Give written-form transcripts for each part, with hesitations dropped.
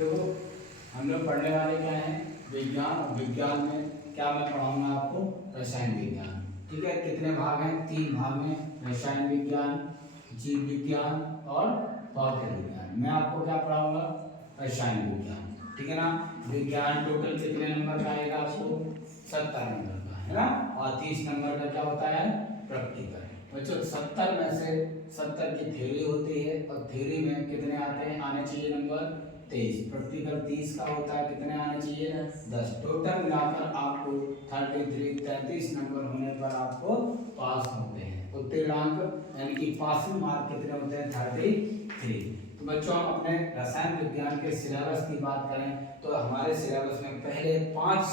देखो हम लोग पढ़ने वाले क्या हैं, विज्ञान। और विज्ञान में क्या मैं पढ़ाऊंगा आपको, रसायन विज्ञान। ठीक है, कितने भाग हैं, 3 भाग में, रसायन विज्ञान, जीव विज्ञान और भौतिक विज्ञान। मैं आपको क्या पढ़ाऊंगा, रसायन विज्ञान। ठीक है ना। विज्ञान टोटल कितने नंबर का आएगा आपको, 70 नंबर का, है ना। और 30 नंबर का क्या होता है, प्रैक्टिकल। बच्चों 70 में से 70 की थ्योरी होती है, और थ्योरी में कितने आते हैं, आने चाहिए नंबर 23। प्रैक्टिकल 30 का होता है, कितने आने चाहिए, 10। टोटल मिलाकर आपको 33 नंबर होने पर आपको पास होते हैं। उत्तीर्णांक यानी कि पासिंग मार्क कितने होते हैं, 33। तो बच्चों हम अपने रसायन विज्ञान के सिलेबस की बात करें तो हमारे सिलेबस में पहले 5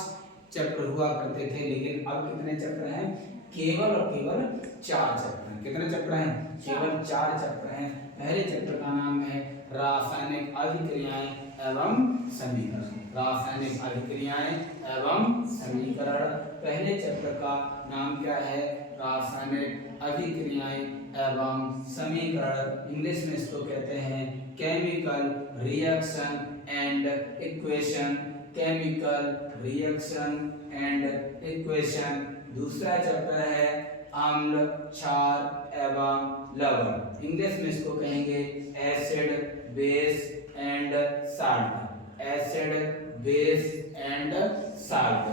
चैप्टर हुआ करते थे, लेकिन अब कितने चैप्टर हैं, केवल और केवल 4 चैप्टर हैं। कितने चैप्टर हैं, केवल 4 चैप्टर हैं। पहले चैप्टर का नाम है रासायनिक अभिक्रियाएं एवं समीकरण। रासायनिक अभिक्रियाएं एवं समीकरण, पहले चैप्टर का नाम क्या है, रासायनिक अभिक्रियाएं एवं समीकरण। इंग्लिश में इसको कहते हैं chemical reaction and equation. Chemical reaction and equation. दूसरा चैप्टर है अम्ल, क्षार एवं लवण। इंग्लिश में इसको कहेंगे acid, base and salt. Acid, base and salt.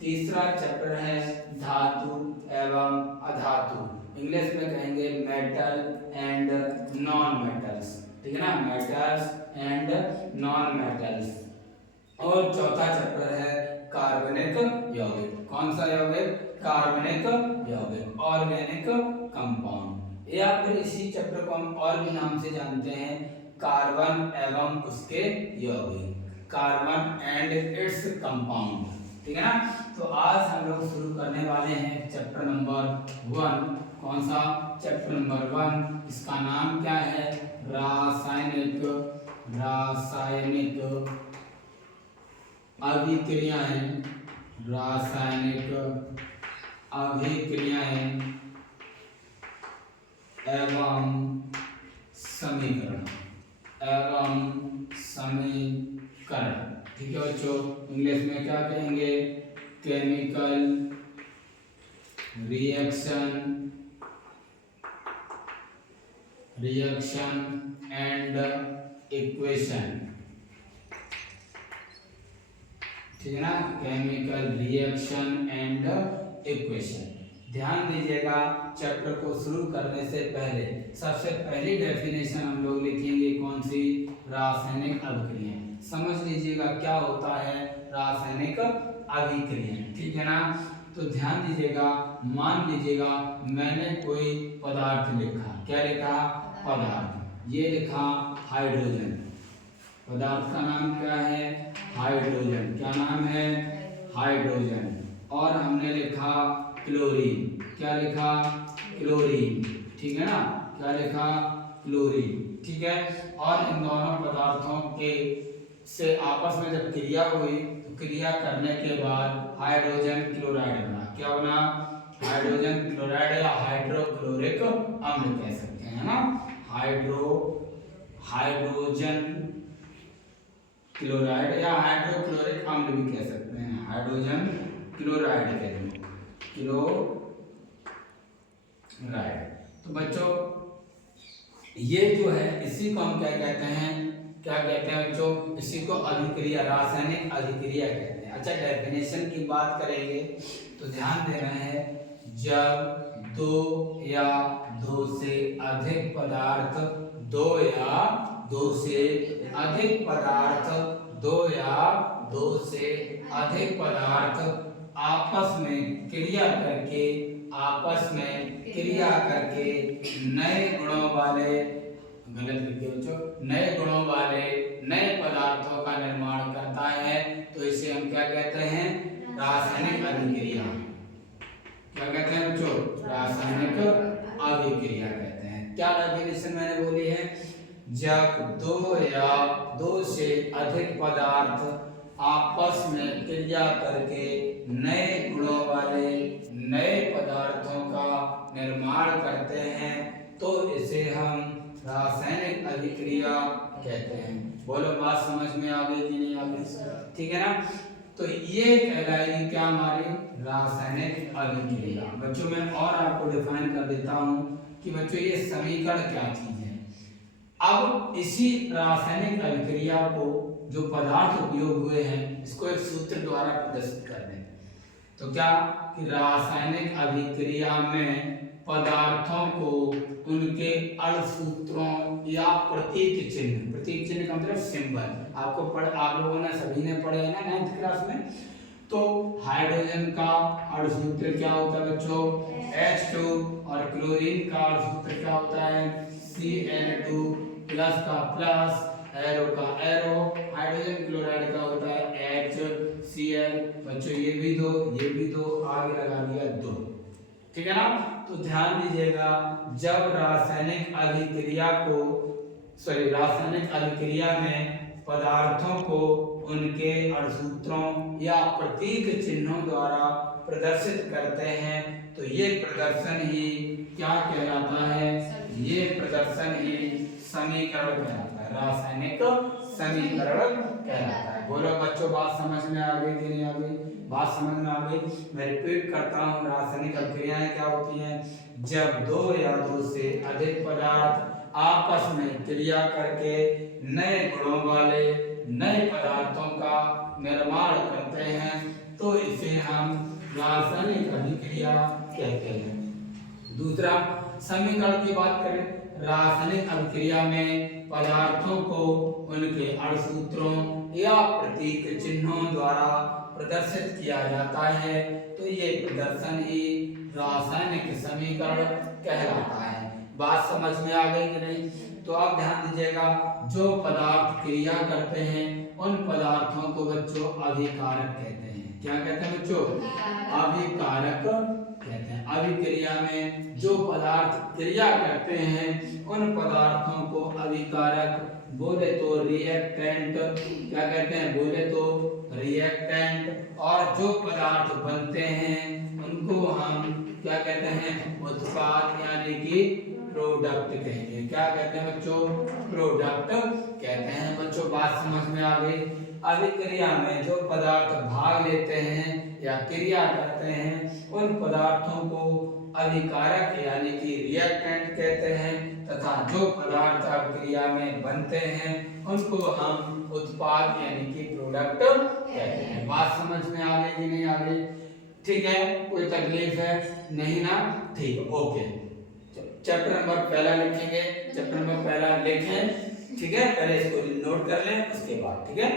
तीसरा चैप्टर है धातु एवं अधातु। इंग्लिश में कहेंगे मेटल एंड नॉन मेटल्स। ठीक है ना, मेटल्स एंड नॉन मेटल्स। और चौथा चैप्टर है कार्बनिक यौगिक। कौन सा यौगिक, कार्बनिक यौगिक, ऑर्गेनिक कंपाउंड। या फिर इसी चैप्टर को हम और भी नाम से जानते हैं, कार्बन एवं उसके यौगिक, कार्बन एंड इट्स कंपाउंड। ठीक है ना। तो आज हम लोग शुरू करने वाले हैं चैप्टर नंबर 1। कौन सा, चैप्टर नंबर 1। इसका नाम क्या है, रासायनिक अभिक्रियाएं। रासायनिक अभिक्रियाएं एवं समीकरण। ठीक है बच्चों, इंग्लिश में क्या कहेंगे, केमिकल रिएक्शन एंड इक्वेशन। ठीक है ना, केमिकल रिएक्शन एंड इक्वेशन। ध्यान दीजिएगा, चैप्टर को शुरू करने से पहले सबसे पहली डेफिनेशन हम लोग लिखेंगे, कौन सी, रासायनिक अभिक्रिया। समझ लीजिएगा क्या होता है रासायनिक अभिक्रिया। ठीक है ना। तो ध्यान दीजिएगा, मान लीजिएगा मैंने कोई पदार्थ लिखा, क्या लिखा, पदार्थ। ये लिखा हाइड्रोजन। पदार्थ का नाम क्या है, हाइड्रोजन। क्या नाम है, हाइड्रोजन। और हमने लिखा क्लोरीन। क्या लिखा, क्लोरीन। ठीक है ना, क्या लिखा, क्लोरीन। ठीक है। और इन दोनों पदार्थों के से आपस में जब क्रिया हुई तो क्रिया करने के बाद हाइड्रोजन क्लोराइड बना। क्या बना, हाइड्रोजन क्लोराइड या हाइड्रोक्लोरिक अम्ल कह सकते हैं, है ना। हाइड्रोजन क्लोराइड या हाइड्रोक्लोरिक अम्ल भी कह सकते हैं, हाइड्रोजन क्लोराइड कहते हैं, क्लोराइड। तो बच्चों ये जो है इसी को हम क्या कहते हैं, क्या कहते हैं बच्चों, इसी को अभिक्रिया, रासायनिक अभिक्रिया कहते हैं। अच्छा, डेफिनेशन की बात करेंगे तो ध्यान देना है, जब 2 या 2 से अधिक पदार्थ, 2 या 2 से अधिक पदार्थ, 2 या 2 से अधिक पदार्थ आपस में क्रिया करके नए गुणों वाले, गलत लिखे बच्चों, नए गुणों वाले नए पदार्थों का निर्माण करता है, तो इसे हम क्या कहते हैं, रासायनिक अभिक्रिया। क्या कहते हैं बच्चों, रासायनिक अभिक्रिया कहते हैं। क्या डेफिनेशन मैंने बोली है, जब 2 या 2 से अधिक पदार्थ आपस में क्रिया करके नए गुणों वाले नए पदार्थों का निर्माण करते हैं, तो इसे हम रासायनिक अभिक्रिया कहते हैं। बोलो, बात समझ में आ गई ठीक है ना। तो ये कहलाएगी क्या हमारी रासायनिक अभिक्रिया। बच्चों मैं और आपको डिफाइन कर देता हूँ कि बच्चों ये समीकरण क्या चीज है। अब इसी रासायनिक अभिक्रिया को जो पदार्थ उपयोग हुए हैं इसको एक सूत्र द्वारा प्रदर्शित कर दें। तो क्या कि रासायनिक अभिक्रिया में पदार्थों को उनके अणुसूत्रों या प्रतीक चिन्ह का मतलब सिंबल आपको आप लोगों ने सभी ने पढ़े हैं ना 9th क्लास में। तो हाइड्रोजन का अणुसूत्र क्या होता है बच्चों H2 और क्लोरीन का अणुसूत्र क्या होता है Cl2 प्लस का प्लस एरो का एरो हाइड्रोजन क्लोराइड का होता है HCl। बच्चों ये भी दो आगे लगा दिया 2, ठीक है ना। तो ध्यान दीजिएगा जब रासायनिक अभिक्रिया में पदार्थों को उनके अणुसूत्रों या प्रतीक चिन्हों द्वारा प्रदर्शित करते हैं तो ये प्रदर्शन ही क्या कहलाता है, ये प्रदर्शन ही समीकरण कहलाता है, रासायनिक समीकरण कहलाता है। बोलो बच्चों बात समझ में आ गई कि नहीं आ गई? बात समझ में आ गई। मैं रिपीट करता हूँ रासायनिक अभिक्रियाएं क्या होती हैं, जब 2 या 2 से अधिक पदार्थ आपस में क्रिया करके नए गुणों वाले नए पदार्थों का निर्माण करते हैं तो इसे हम रासायनिक अभिक्रिया कहते हैं। दूसरा समीकरण की बात करें, रासायनिक अभिक्रिया में पदार्थों को उनके अणुसूत्रों या प्रतीक चिन्हों द्वारा प्रदर्शित किया जाता है तो ये प्रदर्शन ही रासायनिक समीकरण कहलाता है। बात समझ में आ गई कि नहीं? तो आप ध्यान दीजिएगा जो पदार्थ क्रिया करते हैं उन पदार्थों को बच्चों अभिकारक कहते हैं। क्या कहते हैं बच्चों? अभिकारक कहते हैं। अभिक्रिया में जो पदार्थ क्रिया करते हैं उन पदार्थों को अभिकारक बोले तो रिएक्टेंट क्या कहते हैं, बोले तो रिएक्टेंट। और जो पदार्थ बनते हैं उनको हम क्या कहते हैं, उत्पाद यानी कि प्रोडक्ट कहेंगे। क्या कहते हैं बच्चों? प्रोडक्ट कहते हैं। बच्चों बात समझ में आ गई। अभिक्रिया में जो पदार्थ भाग लेते हैं या क्रिया करते हैं उन पदार्थों को अभिकारक यानी कि रिएक्टेंट कहते हैं तथा जो पदार्थ अभिक्रिया में बनते हैं उनको हम उत्पाद यानी कि प्रोडक्ट कहते हैं। बात समझ में आ गई कि नहीं आ गई? ठीक है, कोई तकलीफ है नहीं ना? ठीक, ओके। चैप्टर नंबर पहला लिखेंगे, चैप्टर नंबर पहला लिखें, ठीक है। पहले इसको नोट कर लें उसके बाद, ठीक है।